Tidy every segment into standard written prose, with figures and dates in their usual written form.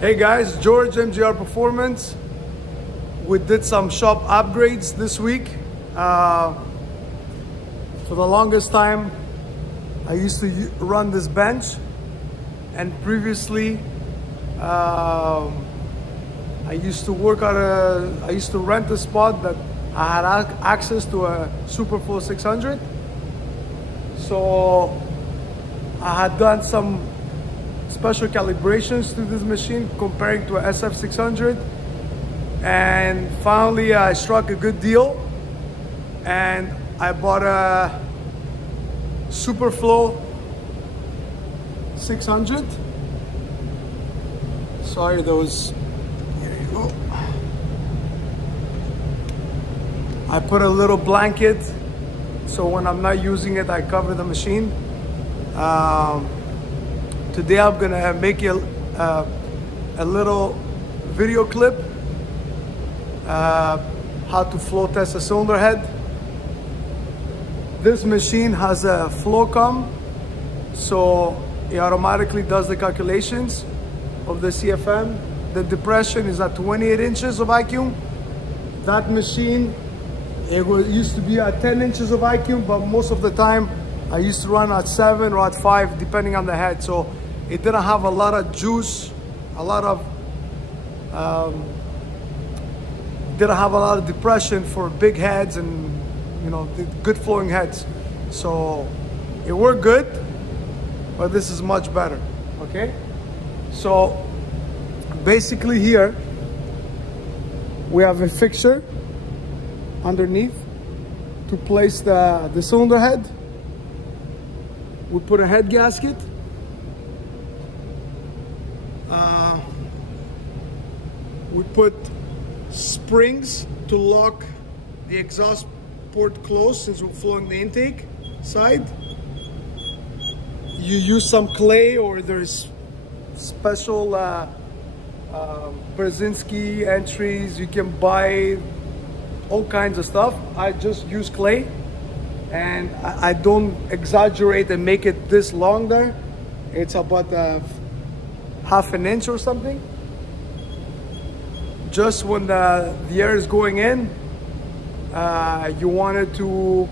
Hey guys, George, MGR Performance. We did some shop upgrades this week. For the longest time, I used to run this bench, and previously I used to rent a spot that I had access to a superflow 600. So I had done some special calibrations to this machine comparing to a sf-600, and finally I struck a good deal and I bought a superflow 600. Sorry, those, here you go. I put a little blanket so when I'm not using it I cover the machine. Today I'm gonna make a little video clip how to flow test a cylinder head. This machine has a flow com, so it automatically does the calculations of the CFM. The depression is at 28 inches of vacuum. That machine, used to be at 10 inches of vacuum, but most of the time I used to run at 7 or at 5 depending on the head. So it didn't have a lot of juice, didn't have a lot of depression for big heads and, you know, the good flowing heads. So it worked good, but this is much better, okay? So basically here we have a fixture underneath to place the cylinder head. We put a head gasket. We put springs to lock the exhaust port closed since we're flowing the intake side. You use some clay, or there's special Brzezinski entries. You can buy all kinds of stuff. I just use clay, and I don't exaggerate and make it this long there. It's about half an inch or something. Just when the air is going in, you want it to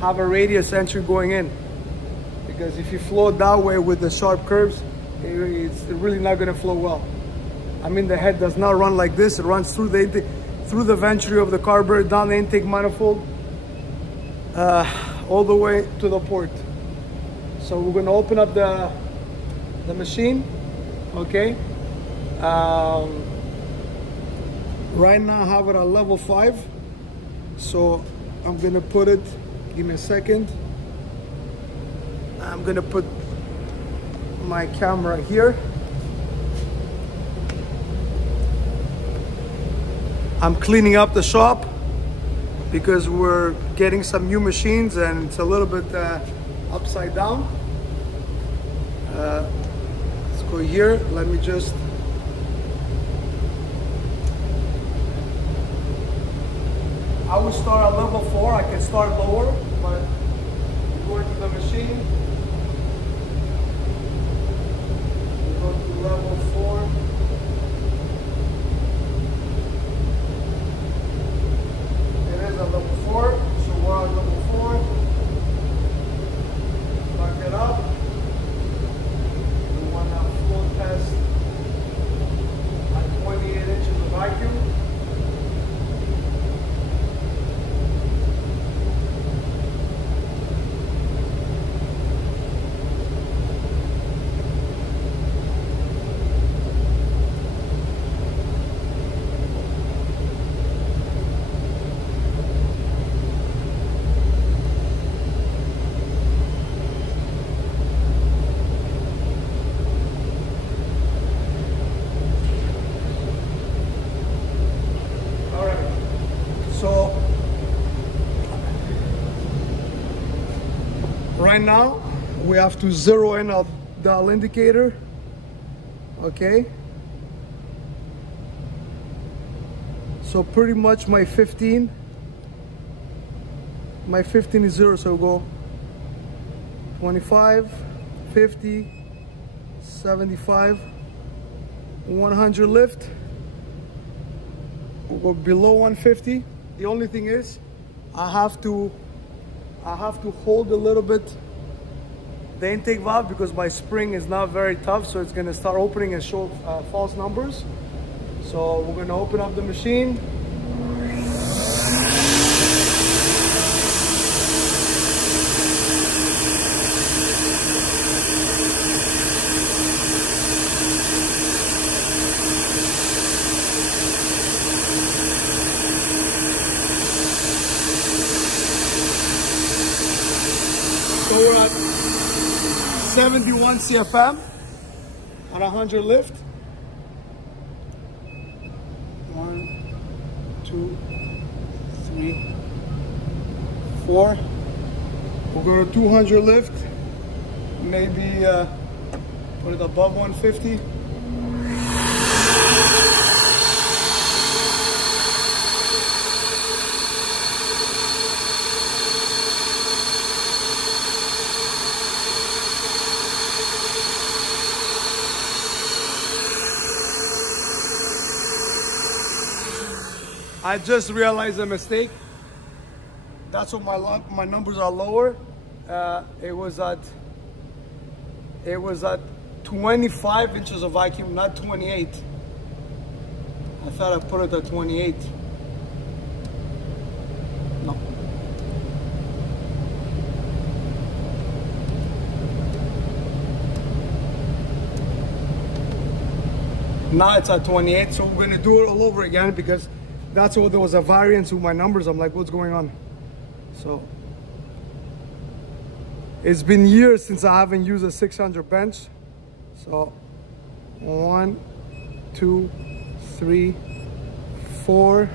have a radius entry going in, because if you flow that way with the sharp curves, it's really not going to flow well. I mean, the head does not run like this. It runs through the intake, through the venturi of the carburetor, down the intake manifold, all the way to the port. So we're going to open up the machine, okay? Right now I have it at level 5, so I'm gonna put it, give me a second. I'm gonna put my camera here. I'm cleaning up the shop because we're getting some new machines and it's a little bit upside down. Let's go here. Let me just, I would start at level 4. I can start lower, but go into the machine. We go to level 4. It is at level 4, so we're at level 4. Back it up. We want to flow test at 28 inches of vacuum. Right now we have to zero in our dial indicator, okay? So pretty much my 15 is 0, so we'll go 25, 50, 75, 100 lift. We'll go below 150. The only thing is, I have to hold a little bit the intake valve because my spring is not very tough, so it's gonna start opening and show false numbers. So we're gonna open up the machine. So we're at 71 CFM at 100 lift. 1, 2, 3, 4. We'll go to 200 lift. Maybe put it above 150. I just realized a mistake. That's why my numbers are lower. It was at 25 inches of vacuum, not 28. I thought I put it at 28. No. Now it's at 28, so we're gonna do it all over again because that's what there was a variance with my numbers. I'm like, what's going on? So it's been years since I haven't used a 600 bench. So 1, 2, 3, 4,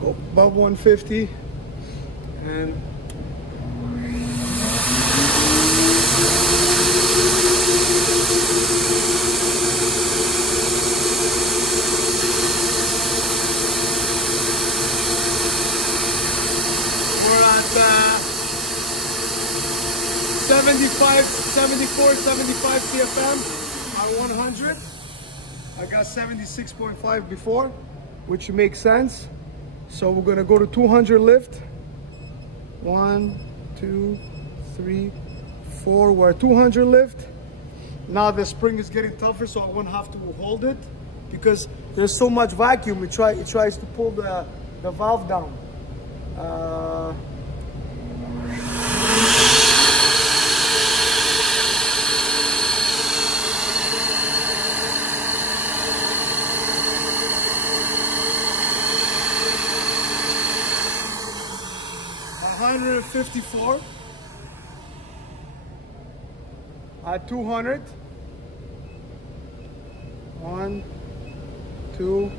go above 150, and we're at 74, 75 CFM at 100. I got 76.5 before, which makes sense. So we're gonna go to 200 lift. 1, 2, 3, 4. We're at 200 lift. Now the spring is getting tougher, so I won't have to hold it because there's so much vacuum. It tries to pull the valve down. 154 at 200. 1, 2,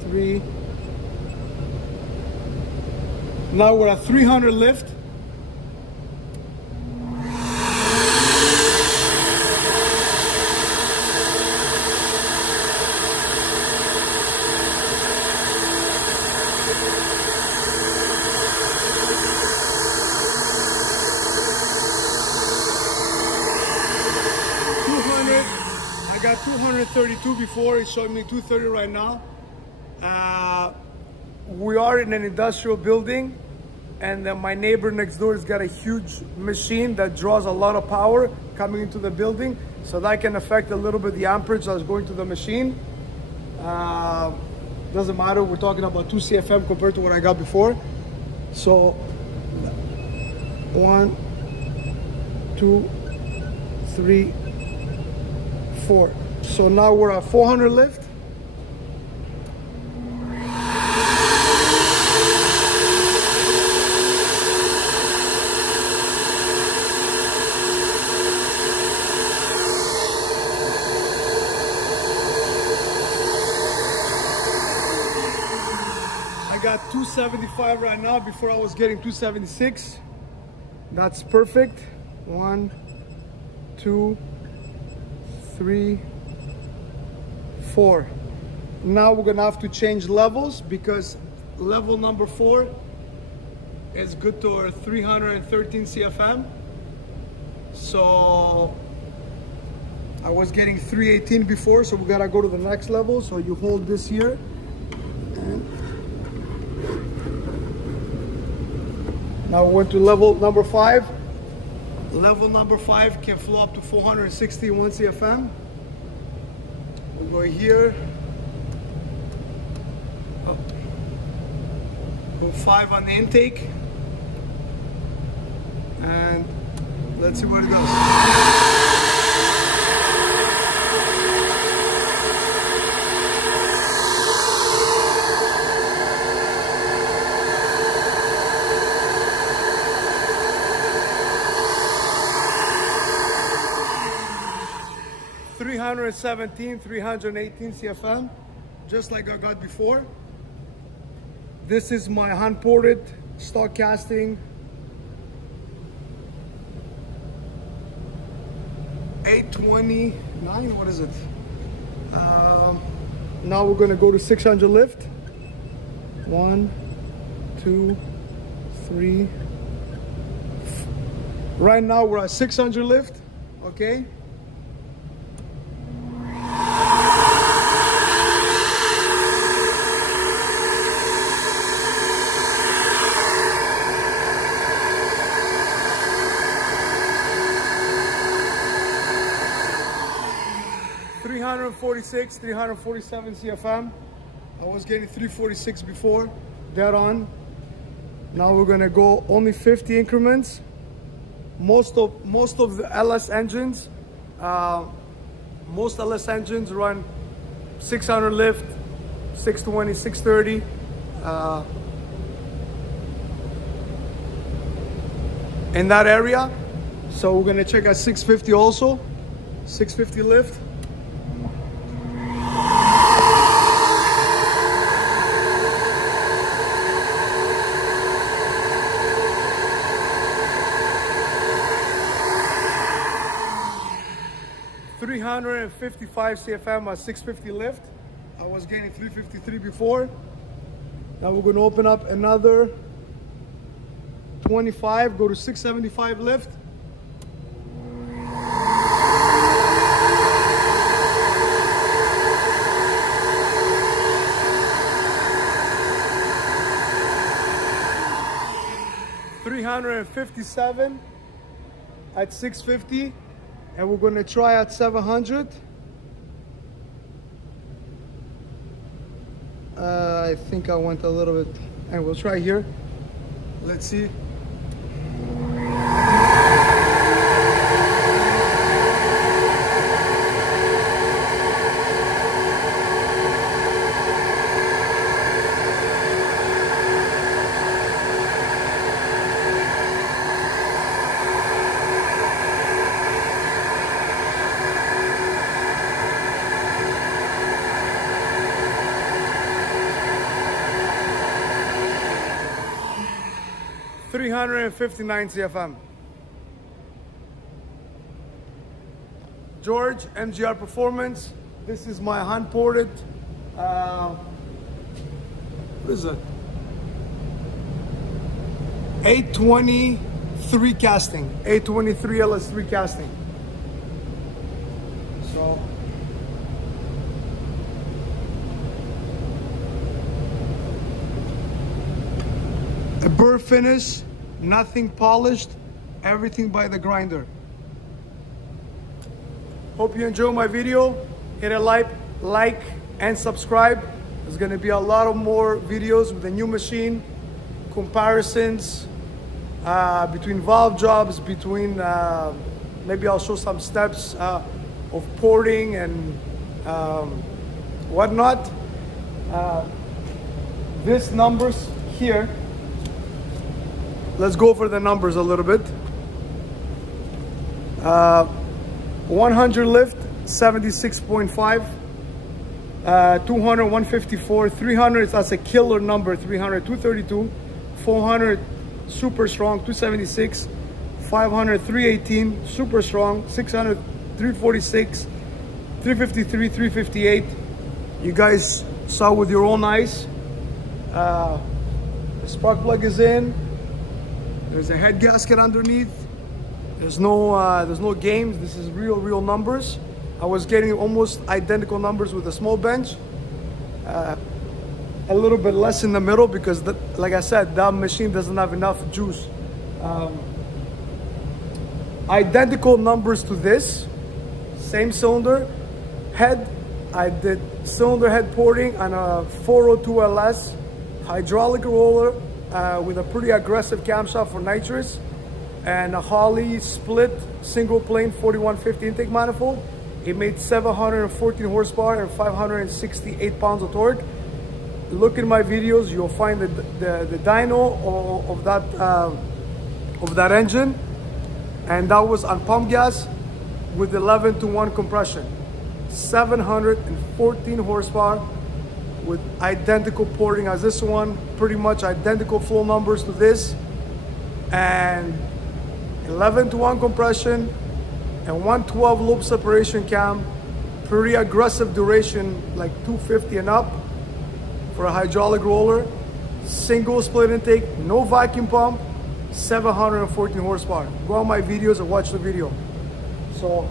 3. Now we're at 300 lift. I got 232 before, it's showing me 230 right now. We are in an industrial building, and my neighbor next door has got a huge machine that draws a lot of power coming into the building, so that can affect a little bit the amperage that's going to the machine. Doesn't matter, we're talking about 2 CFM compared to what I got before. So 1, 2, 3, 4. So now we're at 400 lift. I got 275 right now. Before I was getting 276. That's perfect. 1, 2, 3, 4. Now we're gonna have to change levels because level number 4 is good to 313 CFM. So I was getting 318 before, so we gotta go to the next level. So you hold this here. And now we went to level number 5. Level number 5 can flow up to 461 CFM. We'll go here. Oh. Go 5 on the intake. And let's see what it does. 317, 318 CFM, just like I got before. This is my hand-ported stock casting 829, what is it? Now we're gonna go to 600 lift. 1, 2, 3. Right now we're at 600 lift, okay? .346, 347 CFM. I was getting 346 before, dead on. Now we're gonna go only 50 increments. Most of the LS engines, most LS engines run 600 lift, 620, 630. In that area. So we're gonna check at 650 also, 650 lift. .355 CFM at 650 lift. I was getting 353 before. Now we're going to open up another 25, go to 675 lift. .357 at 650. And we're going to try at 700. I think I went a little bit, and we'll try here. Let's see. .359 CFM. George, MGR Performance. This is my hand-ported, what is it? 823 casting, 823 LS3 casting. So, a burr finish, nothing polished, everything by the grinder. Hope you enjoy my video. Hit a like and subscribe. There's gonna be a lot of more videos with the new machine, comparisons between valve jobs, between maybe I'll show some steps of porting and whatnot. This numbers here. Let's go over the numbers a little bit. 100 lift, 76.5. 200, 154. 300, that's a killer number. 300, 232. 400, super strong, 276. 500, 318, super strong. 600, 346. 353, 358. You guys saw with your own eyes. The spark plug is in. There's a head gasket underneath. There's no games. This is real numbers. I was getting almost identical numbers with a small bench. A little bit less in the middle because, like I said, that machine doesn't have enough juice. Identical numbers to this, same cylinder head. I did cylinder head porting on a 402 LS hydraulic roller with a pretty aggressive camshaft for nitrous, and a Holley split single plane 4150 intake manifold. It made 714 horsepower and 568 pounds of torque. Look in my videos, you'll find the dyno of that engine, and that was on pump gas with 11-to-1 compression. 714 horsepower with identical porting as this one, pretty much identical flow numbers to this, and 11-to-1 compression and 112 lobe separation cam. Pretty aggressive duration, like 250 and up for a hydraulic roller. Single split intake, no vacuum pump, 714 horsepower. Go on my videos and watch the video. So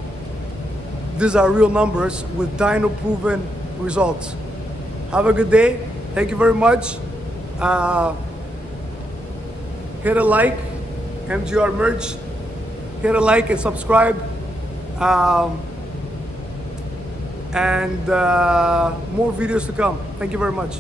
these are real numbers with dyno proven results. Have a good day. Thank you very much. Hit a like, MGR merch. Hit a like and subscribe. And more videos to come. Thank you very much.